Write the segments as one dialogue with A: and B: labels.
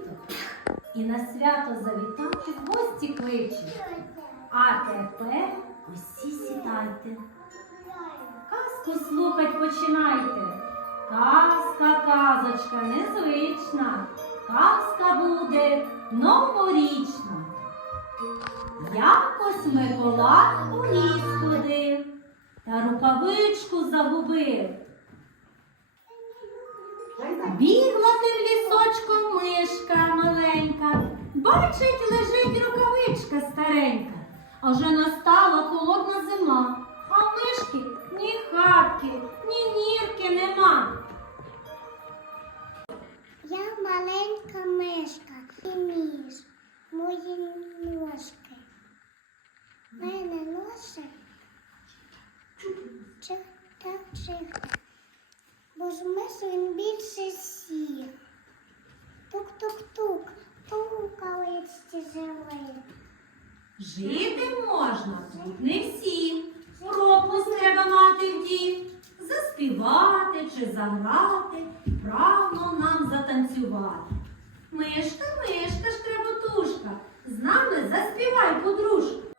A: діток і на свято завітав гості кличе. А тепер усі сідайте. Казку слухать починайте. Казка, казочка незвична. Казка буде новорічна. Якось Микола у ліс ходив та рукавичку загубив. Бігла тим лісочком мишка маленька, бачить, лежить рукавичка старенька. А вже настала холодна зима. а ми не всі. Пропуск треба мати в дім, заспівати чи заграти, правно нам затанцювати. Мишка, мишка, шкребутушка, з нами заспівай подружка.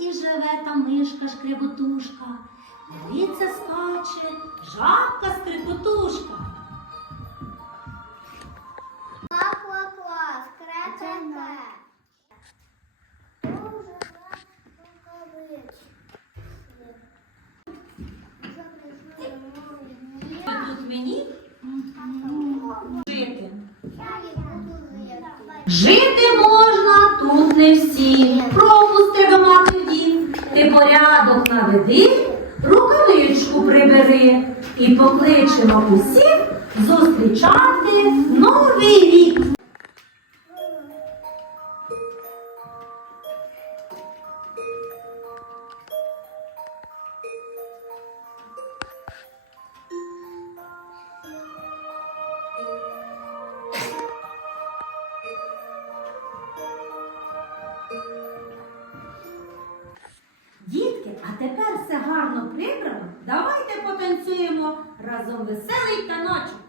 B: і
A: живе та мишка шкребутушка. Дивіться, скаче, жабка скрипотушка.
B: Ква-ква-ква,
A: скрепенка. Тут мені жити. Жити можна тут не всім. Пропуск треба мати ти порядок наведи, рукавичку прибери
C: і покличемо усіх зустрічати новий рік. гарно прибрано, давайте потанцюємо разом веселий таночок.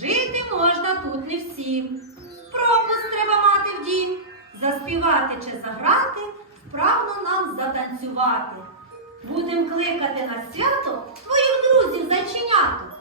C: Жити можна тут не всім. Пропуск треба мати в дім. Заспівати чи заграти, вправно нам затанцювати. Будем кликати на свято твоїх друзів
B: зачиняти.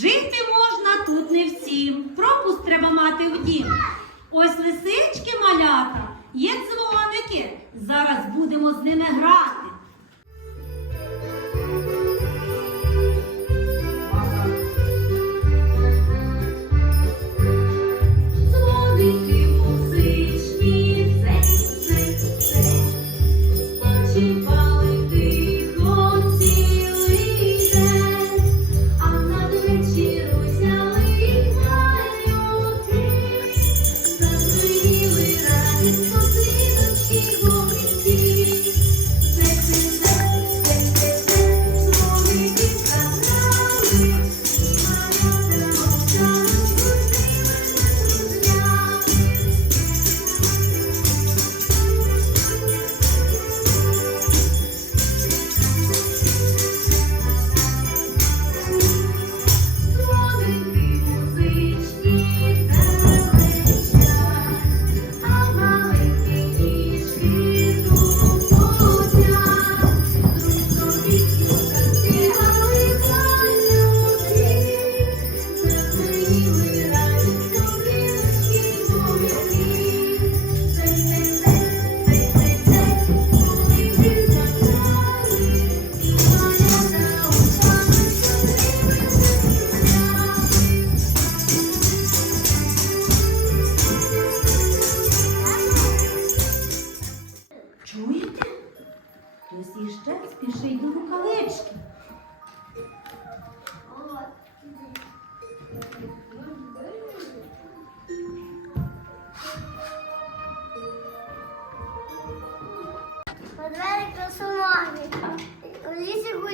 C: Жити можна тут не всім. Пропуск треба мати в дім. Ось лисички малята, є дзвоники. Зараз будемо з ними грати.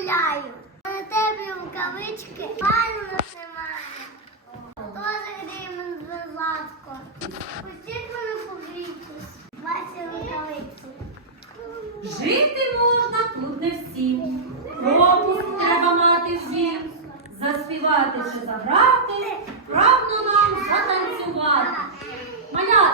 A: Миколаю. На теплі рукавички файно немає. Тоже гріємо за златко. Пустіть мене погрітись. Ваші рукавиці.
B: Жити можна тут не всім. Пропуск треба мати всім. Заспівати чи заграти, правно нам затанцювати. Малята,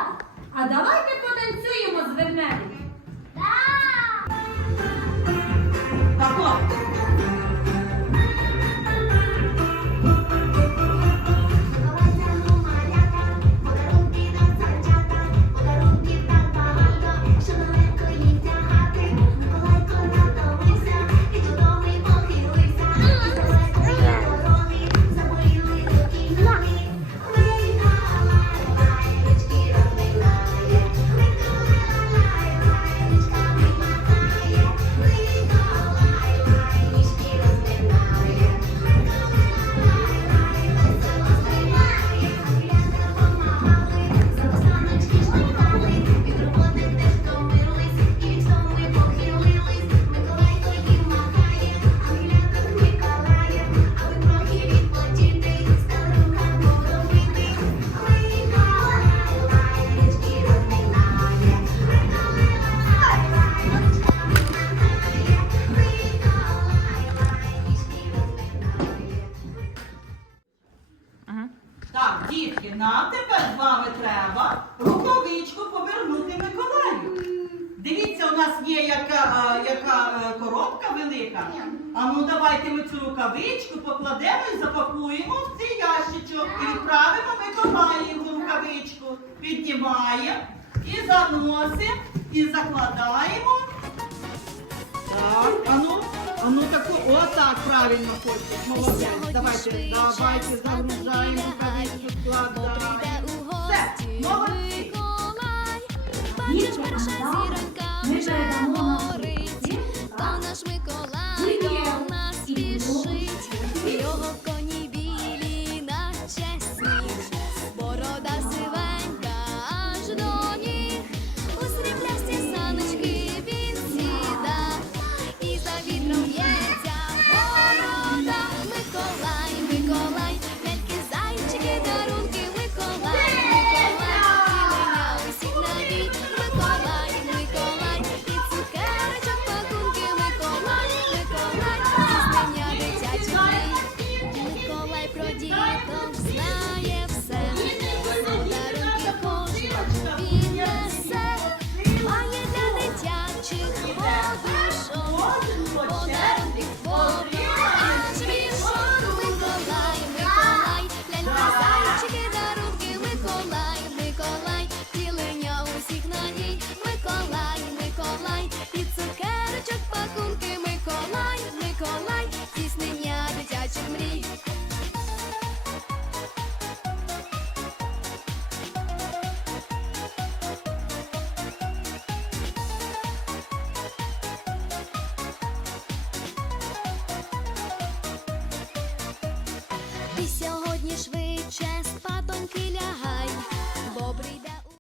D: рукавичку покладемо і запакуємо в цей ящичок. І відправимо Миколаєву рукавичку. Піднімаємо і заносимо, і закладаємо. Так, а ну, а ну таку, отак правильно хочеш. Молодець. Давайте, давайте загружаємо рукавичку, складаємо. Все, молодці.
B: А ми передамо